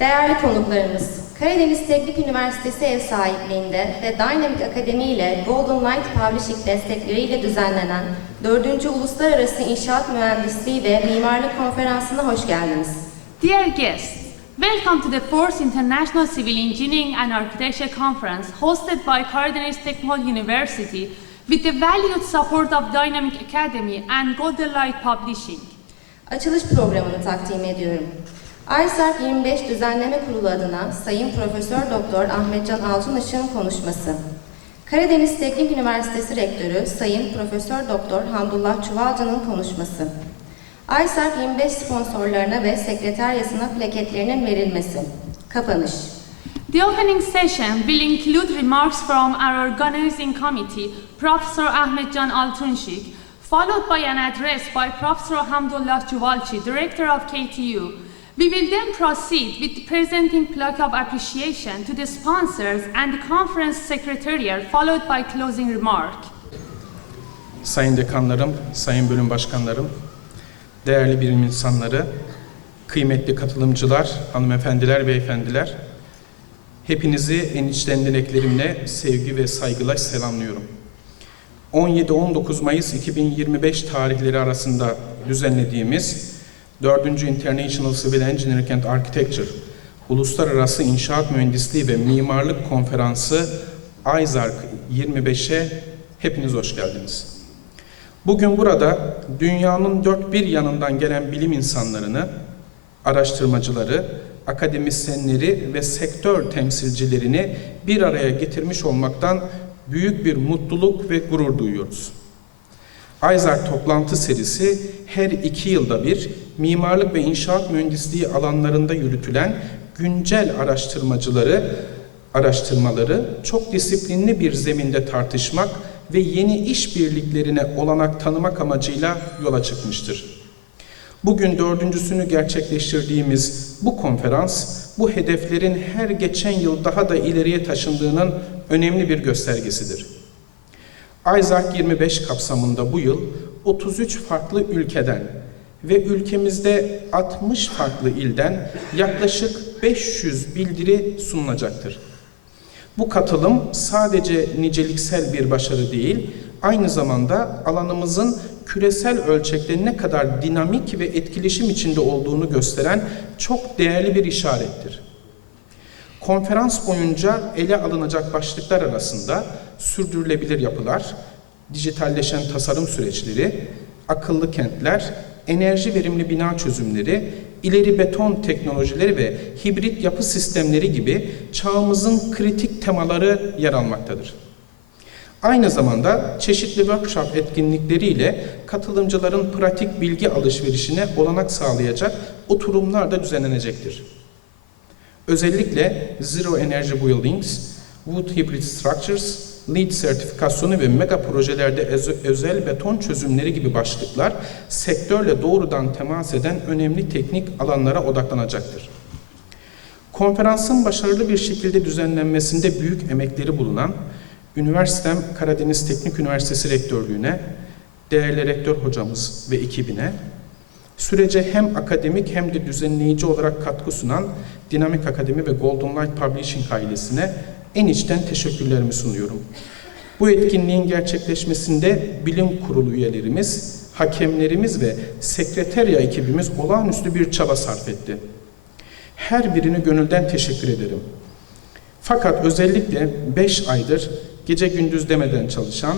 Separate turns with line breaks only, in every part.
Değerli konuklarımız, Karadeniz Teknik Üniversitesi ev sahipliğinde ve Dynamic Akademi ile Golden Light Publishing destekleriyle düzenlenen 4. Uluslararası İnşaat Mühendisliği ve Mimarlık Konferansı'na hoş geldiniz.
Dear guests, welcome to the fourth International Civil Engineering and Architecture Conference hosted by Cardenas Technical University with the valued support of Dynamic Academy and Golden Light Publishing.
Açılış programını takdim ediyorum. ISARC 25 Düzenleme Kurulu adına Sayın Profesör Doktor Ahmetcan Altunışık'ın konuşması. Karadeniz Teknik Üniversitesi Rektörü Sayın Profesör Doktor Hamdullah Çuvalcı'nın konuşması. ISARC 25 sponsorlarına ve sekreteryasına plaketlerinin verilmesi. Kapanış.
The opening session will include remarks from our organizing committee, Professor Ahmed Can Altunşik, followed by an address by Professor Hamdullah Chuvalchi, Director of KTU. We will then proceed with presenting plaque of appreciation to the sponsors and the conference secretariat, followed by closing remark.
Sayın dekanlarım, sayın bölüm başkanlarım, değerli bilim insanları, kıymetli katılımcılar, hanımefendiler, beyefendiler, hepinizi en içten dileklerimle sevgi ve saygıyla selamlıyorum. 17-19 Mayıs 2025 tarihleri arasında düzenlediğimiz 4. International Civil Engineering and Architecture Uluslararası İnşaat Mühendisliği ve Mimarlık Konferansı IZARC 25'e hepiniz hoş geldiniz. Bugün burada dünyanın dört bir yanından gelen bilim insanlarını, araştırmacıları, akademisyenleri ve sektör temsilcilerini bir araya getirmiş olmaktan büyük bir mutluluk ve gurur duyuyoruz. IZAR toplantı serisi her iki yılda bir mimarlık ve inşaat mühendisliği alanlarında yürütülen güncel araştırmacıları, araştırmaları çok disiplinli bir zeminde tartışmak ve yeni işbirliklerine olanak tanımak amacıyla yola çıkmıştır. Bugün dördüncüsünü gerçekleştirdiğimiz bu konferans, bu hedeflerin her geçen yıl daha da ileriye taşındığının önemli bir göstergesidir. ISAC 25 kapsamında bu yıl 33 farklı ülkeden ve ülkemizde 60 farklı ilden yaklaşık 500 bildiri sunulacaktır. Bu katılım sadece niceliksel bir başarı değil, aynı zamanda alanımızın küresel ölçekte ne kadar dinamik ve etkileşim içinde olduğunu gösteren çok değerli bir işarettir. Konferans boyunca ele alınacak başlıklar arasında sürdürülebilir yapılar, dijitalleşen tasarım süreçleri, akıllı kentler, enerji verimli bina çözümleri, ileri beton teknolojileri ve hibrit yapı sistemleri gibi çağımızın kritik temaları yer almaktadır. Aynı zamanda çeşitli workshop etkinlikleriyle katılımcıların pratik bilgi alışverişine olanak sağlayacak oturumlar da düzenlenecektir. Özellikle Zero Energy Buildings, Wood Hybrid Structures, LEED sertifikasyonu ve mega projelerde özel beton çözümleri gibi başlıklar sektörle doğrudan temas eden önemli teknik alanlara odaklanacaktır. Konferansın başarılı bir şekilde düzenlenmesinde büyük emekleri bulunan Üniversitem Karadeniz Teknik Üniversitesi Rektörlüğü'ne, değerli rektör hocamız ve ekibine, sürece hem akademik hem de düzenleyici olarak katkı sunan Dinamik Akademi ve Golden Light Publishing ailesine en içten teşekkürlerimi sunuyorum. Bu etkinliğin gerçekleşmesinde bilim kurulu üyelerimiz, hakemlerimiz ve sekreterya ekibimiz olağanüstü bir çaba sarf etti. Her birine gönülden teşekkür ederim. Fakat özellikle 5 aydır gece gündüz demeden çalışan,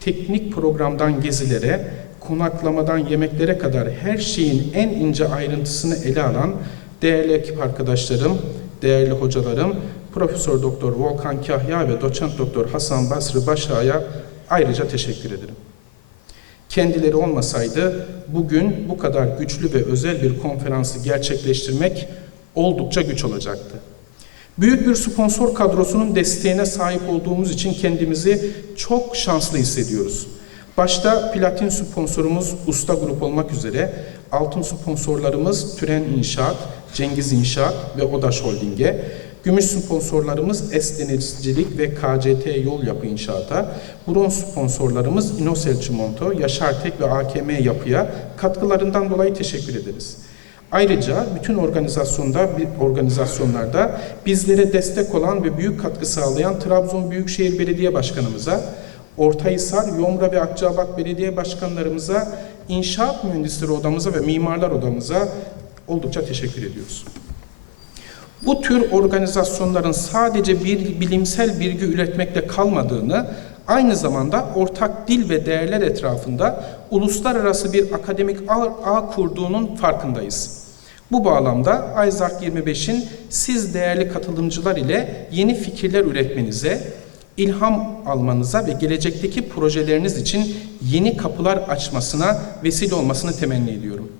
teknik programdan gezilere, konaklamadan yemeklere kadar her şeyin en ince ayrıntısını ele alan değerli ekip arkadaşlarım, değerli hocalarım, Profesör Doktor Volkan Kahya ve Doçent Doktor Hasan Basri Başağ'a ayrıca teşekkür ederim. Kendileri olmasaydı bugün bu kadar güçlü ve özel bir konferansı gerçekleştirmek oldukça güç olacaktı. Büyük bir sponsor kadrosunun desteğine sahip olduğumuz için kendimizi çok şanslı hissediyoruz. Başta platin sponsorumuz Usta Grup olmak üzere altın sponsorlarımız Türen İnşaat, Cengiz İnşaat ve Odaş Holding'e, gümüş sponsorlarımız Es Denizcilik ve KCT Yol Yapı İnşaat'a, bronz sponsorlarımız İnosel Çimento, Yaşar Tek ve AKM Yapı'ya katkılarından dolayı teşekkür ederiz. Ayrıca bütün organizasyonda organizasyonlarda bizlere destek olan ve büyük katkı sağlayan Trabzon Büyükşehir Belediye Başkanımıza, Ortahisar, Yomra ve Akçabat Belediye Başkanlarımıza, İnşaat Mühendisleri Odamıza ve Mimarlar Odamıza oldukça teşekkür ediyoruz. Bu tür organizasyonların sadece bir bilimsel bilgi üretmekle kalmadığını, aynı zamanda ortak dil ve değerler etrafında uluslararası bir akademik ağ, kurduğunun farkındayız. Bu bağlamda IZARK 25'in siz değerli katılımcılar ile yeni fikirler üretmenize, ilham almanıza ve gelecekteki projeleriniz için yeni kapılar açmasına vesile olmasını temenni ediyorum.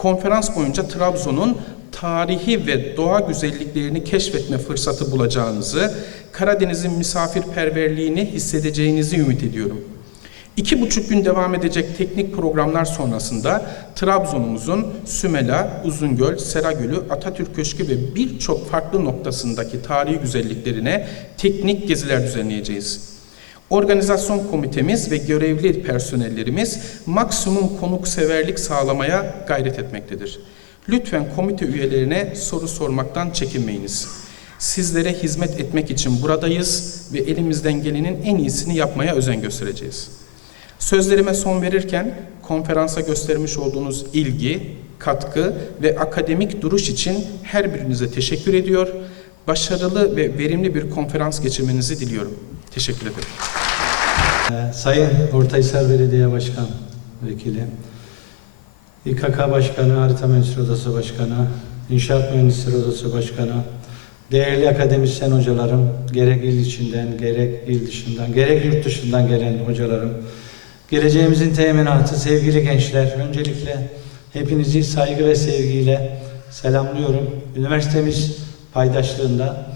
Konferans boyunca Trabzon'un tarihi ve doğa güzelliklerini keşfetme fırsatı bulacağınızı, Karadeniz'in misafirperverliğini hissedeceğinizi ümit ediyorum. İki buçuk gün devam edecek teknik programlar sonrasında Trabzon'umuzun Sümela, Uzungöl, Seragölü, Atatürk Köşkü ve birçok farklı noktasındaki tarihi güzelliklerine teknik geziler düzenleyeceğiz. Organizasyon komitemiz ve görevli personellerimiz maksimum konukseverlik sağlamaya gayret etmektedir. Lütfen komite üyelerine soru sormaktan çekinmeyiniz. Sizlere hizmet etmek için buradayız ve elimizden gelenin en iyisini yapmaya özen göstereceğiz. Sözlerime son verirken konferansa göstermiş olduğunuz ilgi, katkı ve akademik duruş için her birinize teşekkür ediyor. Başarılı ve verimli bir konferans geçirmenizi diliyorum. Teşekkür ederim.
Ee, Sayın Ortahisar Belediye Başkan Vekili, İKK Başkanı, Harita Mühendisleri Odası Başkanı, İnşaat Mühendisleri Odası Başkanı, değerli akademisyen hocalarım, gerek il içinden, gerek il dışından, gerek yurt dışından gelen hocalarım, geleceğimizin teminatı, sevgili gençler, öncelikle hepinizi saygı ve sevgiyle selamlıyorum. Üniversitemiz paydaşlığında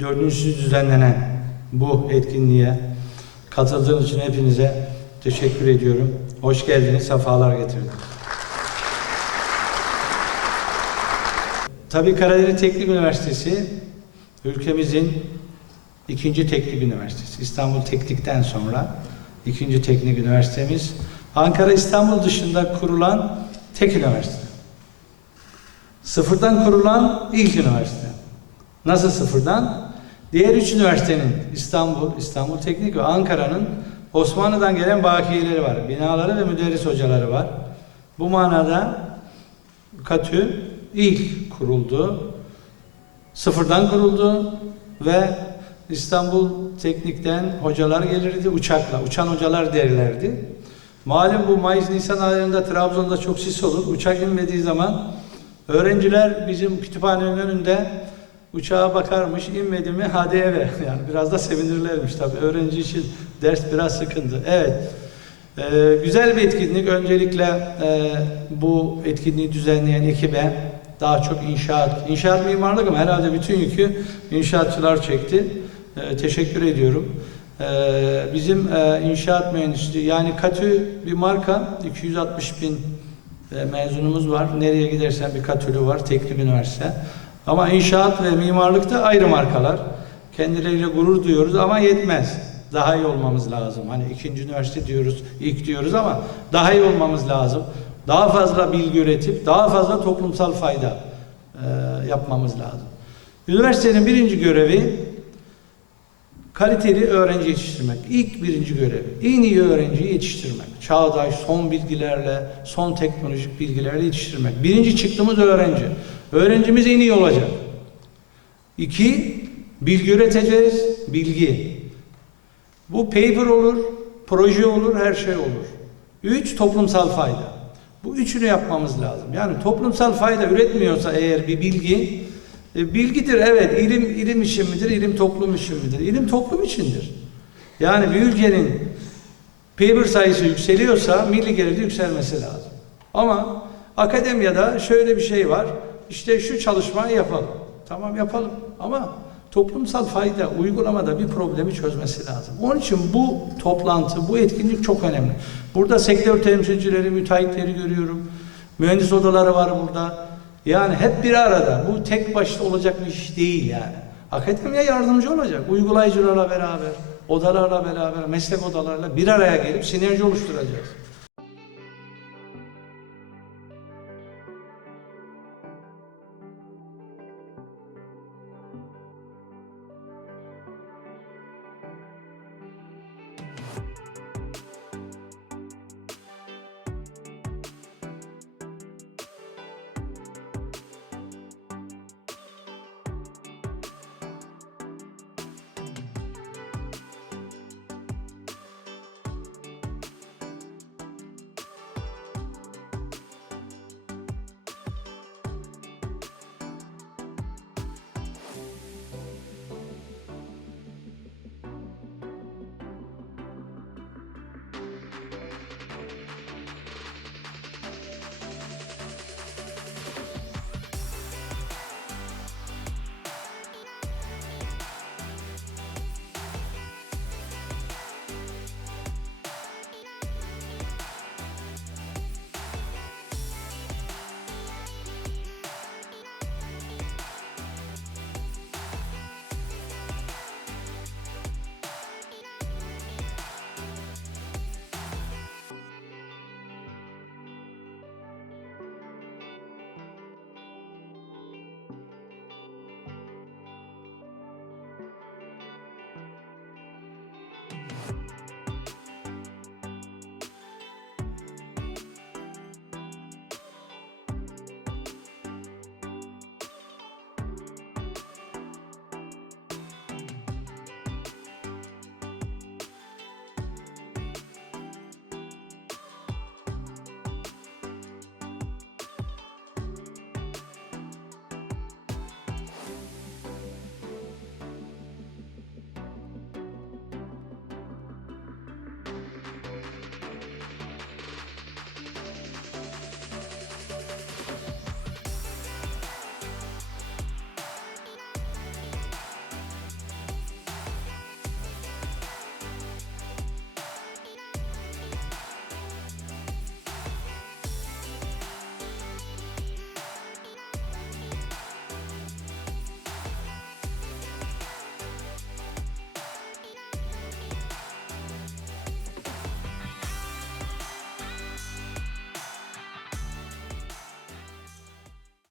dördüncüsü düzenlenen bu etkinliğe Katıldığınız için hepinize teşekkür ediyorum. Hoş geldiniz, sefalar getirdiniz. Tabii Karadeniz Teknik Üniversitesi ülkemizin ikinci teknik üniversitesi. İstanbul Teknik'ten sonra ikinci teknik üniversitemiz. Ankara İstanbul dışında kurulan tek üniversite. Sıfırdan kurulan ilk üniversite. Nasıl sıfırdan? Diğer üç üniversitenin İstanbul, İstanbul Teknik ve Ankara'nın Osmanlı'dan gelen bakiyeleri var. Binaları ve müderris hocaları var. Bu manada KATÜ ilk kuruldu. Sıfırdan kuruldu ve İstanbul Teknik'ten hocalar gelirdi uçakla. Uçan hocalar derlerdi. Malum bu Mayıs-Nisan aylarında Trabzon'da çok sis olur. Uçak inmediği zaman öğrenciler bizim kütüphanenin önünde uçağa bakarmış, inmedi mi hadi eve. Yani biraz da sevinirlermiş tabii. Öğrenci için ders biraz sıkıntı. Evet. Ee, güzel bir etkinlik. Öncelikle e, bu etkinliği düzenleyen ekibe daha çok inşaat, inşaat mimarlık ama herhalde bütün yükü inşaatçılar çekti. Ee, teşekkür ediyorum. Ee, bizim e, inşaat mühendisliği yani KATÜ bir marka 260 bin e, mezunumuz var. Nereye gidersen bir KATÜ'lü var. Teknik üniversite. Ama inşaat ve mimarlıkta ayrı markalar. Kendileriyle gurur duyuyoruz ama yetmez. Daha iyi olmamız lazım. Hani ikinci üniversite diyoruz, ilk diyoruz ama daha iyi olmamız lazım. Daha fazla bilgi üretip daha fazla toplumsal fayda e, yapmamız lazım. Üniversitenin birinci görevi kaliteli öğrenci yetiştirmek. İlk birinci görevi. En iyi öğrenciyi yetiştirmek. Çağdaş, son bilgilerle, son teknolojik bilgilerle yetiştirmek. Birinci çıktığımız öğrenci. Öğrencimiz en iyi olacak. İki, bilgi üreteceğiz. Bilgi. Bu paper olur, proje olur, her şey olur. Üç, toplumsal fayda. Bu üçünü yapmamız lazım. Yani toplumsal fayda üretmiyorsa eğer bir bilgi, e, bilgidir evet, ilim ilim için midir, ilim toplum için midir? İlim toplum içindir. Yani bir ülkenin paper sayısı yükseliyorsa milli geliri yükselmesi lazım. Ama akademiyada şöyle bir şey var. İşte şu çalışmayı yapalım. Tamam yapalım ama toplumsal fayda uygulamada bir problemi çözmesi lazım. Onun için bu toplantı, bu etkinlik çok önemli. Burada sektör temsilcileri, müteahhitleri görüyorum. Mühendis odaları var burada. Yani hep bir arada. Bu tek başına olacak bir iş değil yani. Akademiye yardımcı olacak. Uygulayıcılarla beraber, odalarla beraber, meslek odalarla bir araya gelip sinerji oluşturacağız.